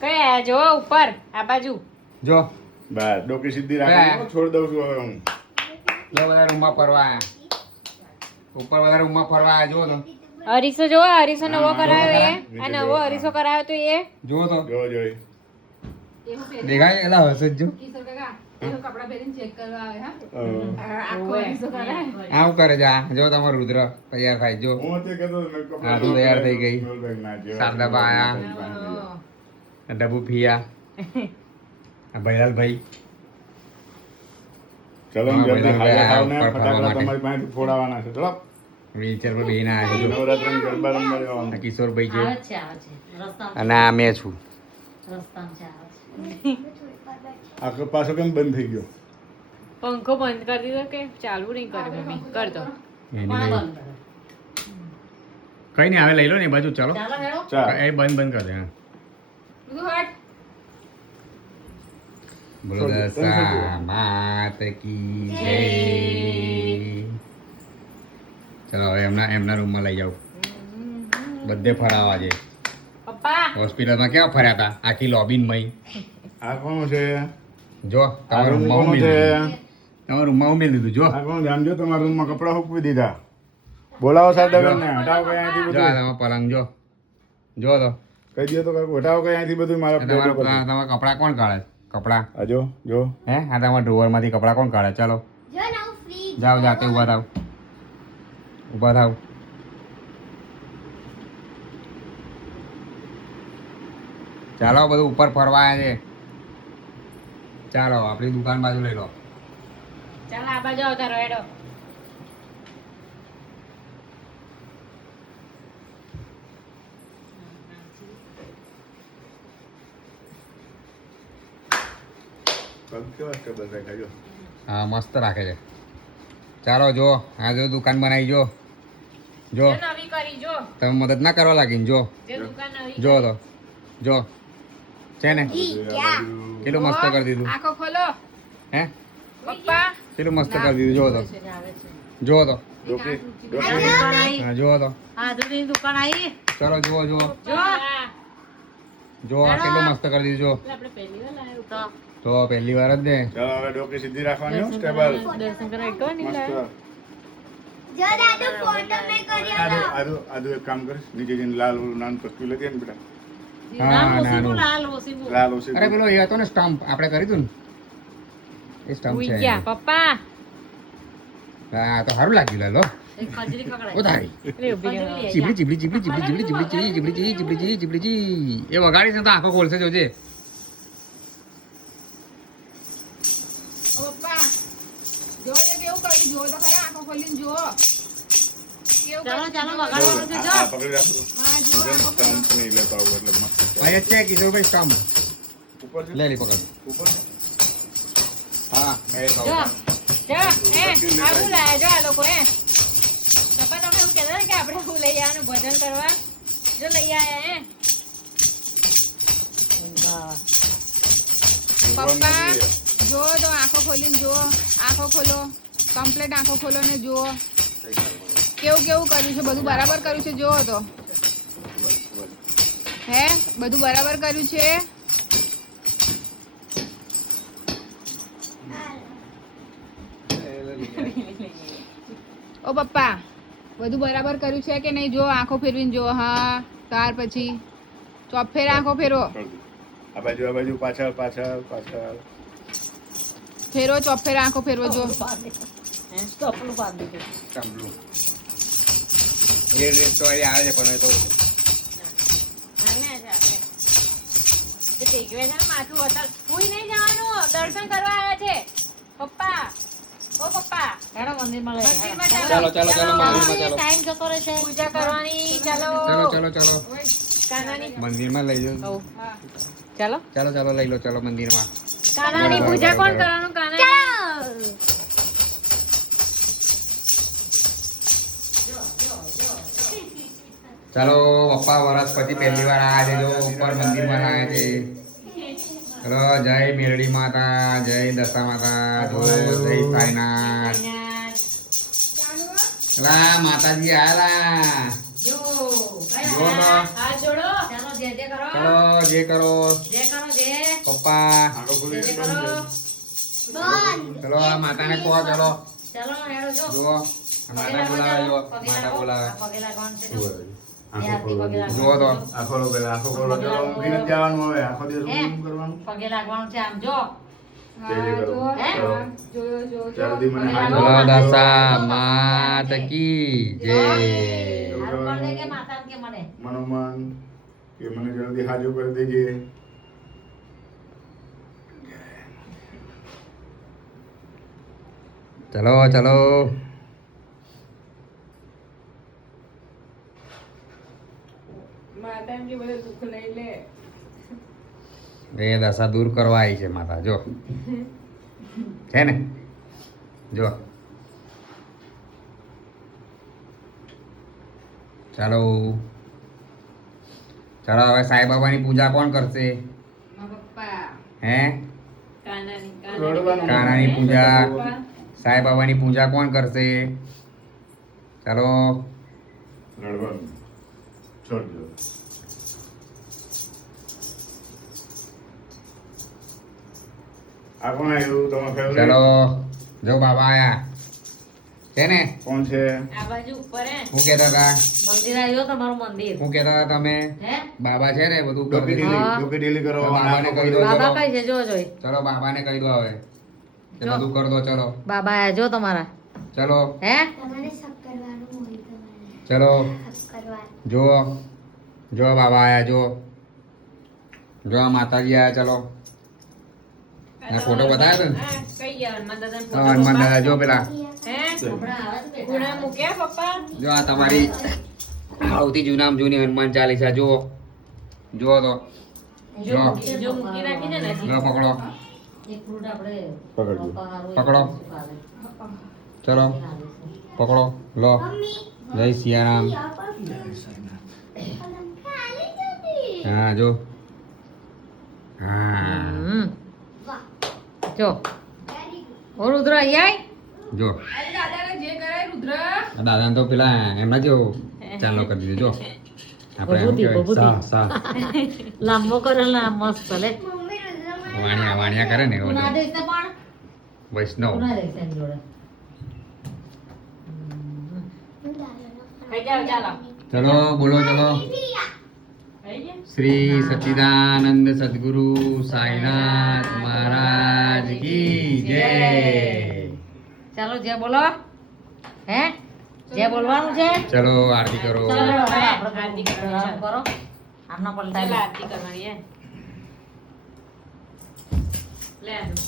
કયા જો ઉપર આ બાજુ જો બસ ડોકી સીધી રાખો છોડ દઉં છું હવે હું જો બધા રૂમમાં ફરવા આયા ઉપર બધા રૂમમાં ફરવા આયા જો તો અરીસો જો અરીસો નવો કરાયો એ આ નવો અરીસો કરાયો તો એ જો તો જો જોઈ દેખાય એલા હશે જ જો આવું કરે છે આ જો તમારો રુદ્ર તૈયાર થાય જો હું તે કહેતો હા તું તૈયાર થઈ ગઈ બેગ ના જેવા. શારદાબા આયા ડબુ ફિયા આ ભૈલાલભાઈ ચલો હા, જલ્દી બધા હાજર થાવ ને ઉપર ફરવા ફટાકડા માટે. તમારી પાસેથી ફોડાવાના છે ચલો વ્હીલચેર પર બેહીને આવ્યા છે જો નવરાત્રિની ગરબા રમવા જવાનું. આ કિશોરભાઈ છે આવે છે રસ્તામાં અને આ મેં છું રસ્તામાં છે આવે છે આખો પાછો કેમ બંધ થઈ ગયો પંખો બંધ કરી દીધો કે ચાલુ નહીં કરે મમ્મી કર દો એની કોણ લઈ. બંધ કરે? કઈ નહીં આવે લઈ લો ને એ બાજુ ચાલો ચાલો હેડો ચાલ એ બંધ કર દે હા બોલો દશા માત કી જય ચલો હવે એમના રૂમમાં લઈ જાઓ બધે ફરાવા છે પપ્પા હોસ્પિટલમાં કેવા ફર્યા હતા આખી લોબીન મય આ કોણ છે જો આ તમારા રૂમ રૂમમાં કોણ ઉમેરી છે દીધું તમારા રૂમમાં ઉમેરી દીધું જો આ કોણ જાણજો તમારા રૂમમાં કપડા સૂકવી દીધા બોલાવો સાહેબ ને હટાવો કઈ અહીંથી જો આ બધું તમારો પલંગ જો જો તો કહી દો તો કાકુ હટાવો કઈ અહીંથી બધું મારા તમારા પ્લેટો પર. તમારા કપડાં કોણ કાઢે કપડાં આ જો જો હે આ તમારા ડ્રોવરમાંથી કપડાં કોણ કાઢે ચાલો જાઓ જાતે ઊભા થાવ ઊભા થાવ ચાલો બધું ઉપર ફરવા આવ્યા છે ચાલો આપણી દુકાન બાજુ લઈ લો ચાલ આ બાજુ આવતા રહો હેડો પગ કેવા સ્ટેબલ રાખ્યા જો હા મસ્ત રાખે છે ચાલો જો આ જો દુકાન બનાવી જો જો જે નવી કરી જો તમે મદદ ના કરવા લાગીને જો જે દુકાન નવી જો તો જો છે ને કેટલું મસ્ત કરી દીધું આંખો ખોલો હે પપ્પા કેટલું મસ્ત કરી દીધું જો તો આવે છે જો તો ડોકી દુકાન આવી હા જો તો હા દૂધની દુકાન આવી ચલો જુઓ જુઓ જો જો આ કેટલું મસ્ત કરી દીધું જો આપણે પહેલી વાર લાવ્યો તો તો પહેલી વાર જ ને ચલો હવે ડોકી સીધી રાખવાની હો, સ્ટેબલ દર્શન કરવા એકવાર નહીં મસ્ત લાવ્યો આદુ એક કામ કરીશ નીચે જઈને લાલ ઓલું નાનું કસ્તું લેતી આય ને બેટા હા નામ ઓસીબુ નાનું લાલ ઓસીબુ લાલ ઓછી અરે પેલો એ હતો ને સ્ટમ્પ આપણે કરી હતું ને એ સ્ટમ્પ ઉઈ છે ગયા પપ્પા હા તો સારું લાગ્યું લાલો એક ખજરી ઓ પકડાય તારી લે ઊભી રહો. ચીબલી ચીબલી ચીબલી ચીબલી ચીબલી ચીબલી ચીબલી ચીબલી ચીબલી ચીબલી ચીબલી એ વગાડી છે તો આંખો ખોલશે જોજે પપ્પા જો એ કેવું કર્યું જો તો ખરા આંખો ખોલીને જો કેવું ચાલો કર્યું? ચાલો વગાડવાનું છે જો આ પકડી રાખો તો હા જો સ્ટમ્પ નહીં લેતા આવું એટલે મસ્ત છે. અહીંયા છે કિશોરભાઈ સ્ટમ્પ ઉપર છે લે લે પકડ ઉપર છે હા મેં જો જો આવું લાયા જો આ લોકો પપ્પા તમે એવું કહેતા હતા કે આપણે આવું લઈ આવવાનું ભજન કરવા જો લઈ આયા પપ્પા જો તો આંખો ખોલીને જુઓ આંખો ખોલો કમ્પ્લીટ આંખો ખોલો ને જુઓ કેવું કેવું કર્યું છે બધું બરાબર કર્યું છે જુઓ તો હે બધું બરાબર કર્યું છે ઓ પપ્પા બધું બરાબર કર્યું છે કે નહીં જો આંખો ફેરવીને જો હા ત્યાર પછી ચોફેર આંખો ફેરવો આ બાજુ પાછળ પાછળ પાછળ ફેરવો ચોફેર આંખો ફેરવો જો સ્ટોપલું બાંધી દીધું સ્ટમ્પલું એ તો અહીં આવે છે પણ એ તો દર્શન કરવા આવ્યા છે પપ્પા ઓ પપ્પા હેડો મંદિરમાં લઈ મંદિરમાં ચાલો ચાલો ચાલો મંદિરમાં ચાલો ટાઈમ જતો રહે છે પૂજા કરવાની ચાલો ચાલો ચાલો ચાલો કાનાની મંદિરમાં લઈ જાઓ હા. ચાલો ચાલો ચાલો લઈ લો ચાલો મંદિરમાં કાનાની બરાબર, પૂજા કોણ બરાબર. કરવાનું કાના ચાલો પપ્પા વરસ પછી પહેલી વાર આવ્યા છે જો ઉપર મંદિરમાં આવ્યા છે ચલો જય મેરડી માતા જય દશા માતા જો જય સાઈનાથ લા માતાજી આયા જો જો જો તો હાથ જોડો ચાલો જે કરો ચલો જે કરો જે કરો જે પપ્પા આંખો ખોલી જે કરો ચલો આ માતાને કહો ચલો ચાલો હેડો જો જુઓ આ માતા બોલાવે જો માતા બોલાવે પગે લાગવાનું છે જો. આંખો ખોલો જુઓ તો આંખો ખોલો પેલા આંખો ખોલો ચલો ઊંઘી નથી જવાનું હવે આખો દિવસ હે? ઊંઘ કરવાનું પગે લાગવાનું છે આમ જો જય જય કરો. હા, ચલો. જોયો જો ચારદી મને હાથ ચલો જોડો. દશા માત કી જય હારું કર દે કે માતાને કે મને મનોમન કે મને જલ્દી હાજો કરી દેજે ચલો ચલો માતા એમ કે બધું દુઃખ લઈ લે એ દશા દૂર કરવા આવી છે માતા જો છે ને જો ચાલો ચાલો હવે સાંઈ બાબાની પૂજા કોણ કરશે મારા પપ્પા હે કાનાની રડવાનું. કાનાની પૂજા સાંઈ બાબાની પૂજા કોણ કરશે ચાલો રડવાનું છોડ દો આ કોણ આવ્યું તમારો ફેવરેટ ચલો જો બાબા આયા છે ને કોણ છે આ બાજુ ઉપર હે શું કહેતા હતા મંદિર આવ્યો તમારું મંદિર શું કહેતા હતા તમે હે બાબા છે ને બધું ડોકી કરી ઢીલી હા. ડોકી ઢીલી કરો તો બાબાને આંખો કહી દો. ખોલી. બાબા કઈ છે જો જોઈ ચલો બાબાને કહી દો હવે એ જો. બધું કર દો ચલો બાબા આયા જો તમારા ચલો હે તમારે શક્કરવાનું હોય તમારે ચલો શક્કરવાનું જો જો બાબા આયા જો જો આ માતાજી આયા ચલો ને ફોટો બતાવ્યો ને હા, કઈ ગયા હનુમાન દાદાનો હા, ફોટો હનુમાન પપ્પા? દાદા જો પેલા હે હમણાં આવે છે બેટા. ગુણા મૂક્યા પપ્પા જો આ તમારી સૌથી જૂનામાં જૂની હનુમાન ચાલીસા જુઓ જુઓ તો જો જો. મૂકી- જો મૂકી રાખીને નથી જો પકડો એક ફ્રૂટ આપણે પકડજો. પપ્પાવાળું પકડો. એક આવે. ચલો પકડો લો જય સિયારામ હા જો હા હમ. જો ઓ રુદ્ર અહીંયા આય. જો અરે દાદાને જે કરાય રુદ્ર દાદાને તો પેલા એમના જેવો ચાલો કરી દીધું જો આપણે એમ બબૂતી, કહેવાય, બબૂતી. સા લાંબો કરેલ ના મસ્ત લે મમ્મી રુદ્રમાની વાણિયા વાણિયા કરે ને એવો ના જો. દેશ ને પણ વૈષ્ણવ ના દેશ એની જોડે કઈ જાઓ ચાલો ચલો બોલો ચલો કઈ ગયા શ્રી સચ્ચિદાનંદ સદગુરુ સાઈનાથ મહારાજ કી જય ચાલો જે બોલો હે જે બોલવાનું છે ચલો આરતી કરો ચાલો ચલો, હવે હવે આપણે આરતી કરવાની આરામ છે. કરો આમના ચાલો પલટાઈ આરતી કરવાની હે લે આનું.